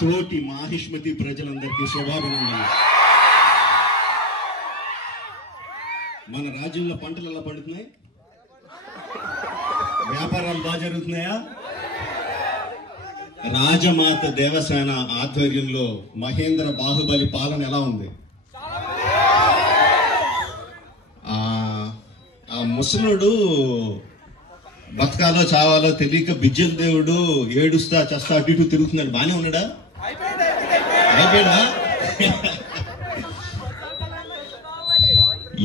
తోటి మాహిష్మతి ప్రజలందరికీ శుభాభినందనలు. మన రాజ్యంలో పంటలు ఎలా పండుతున్నాయి? వ్యాపారాలు బాగా జరుగుతున్నాయా? రాజమాత దేవసేన ఆధ్వర్యంలో మహేంద్ర బాహుబలి పాలన ఎలా ఉంది? ఆ ముసలుడు బతకాలో చావాలో తెలియక బిజ్జల దేవుడు ఏడుస్తా చస్తా అటు ఇటు తిరుగుతున్నాడు. బానే ఉన్నాడా? అయిపోయాడా?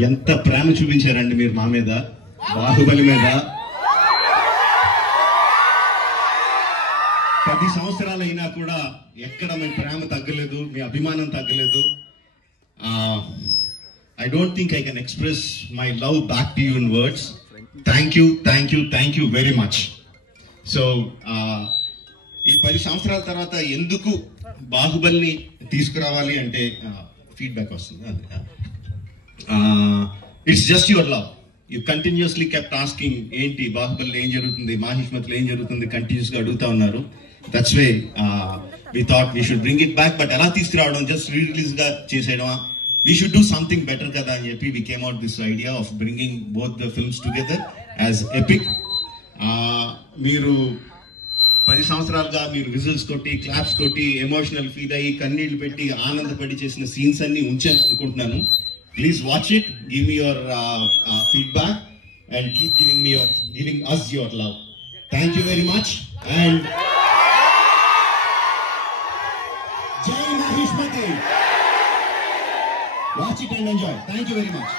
ఎంత ప్రేమ చూపించారండి మీరు మా మీద, బాహుబలి మీద. 10 సంవత్సరాలు అయినా కూడా ఎక్కడ మీ ప్రేమ తగ్గలేదు, మీ అభిమానం తగ్గలేదు. I don't think I can express my love back to you in words. Thank you very much. So, ఈ 10 సంవత్సరాల తర్వాత ఎందుకు బాహుబలిని తీసుకురావాలి అంటే ఫీడ్బ్యాక్ వస్తుంది. It's just your love. You continuously kept asking ఏంటి బాహుబలిలో ఏం జరుగుతుంది, మాహిష్మతిలో ఏం జరుగుతుంది, కంటిన్యూస్ గా అడుగుతా ఉన్నారు. That's way we thought we should bring it back. But ఎలా తీసుకురావడం, జస్ట్ రిలీజ్ గా చేసేయడమా? We should do something better kada ani cheppi we came out this idea of bringing both the films together as epic. Meeru 10 సంవత్సరాలుగా మీరు whistles కొట్టి, claps కొట్టి, emotional feel అయ్యి, కన్నీళ్లు పెట్టి, ఆనందపడి చేసిన సీన్స్ అన్ని ఉంచాను అనుకుంటున్నాను. Please watch it, give me your feedback and keep giving us your love. Thank you very much and Jai Mahishmati. Watch it and enjoy. Thank you very much.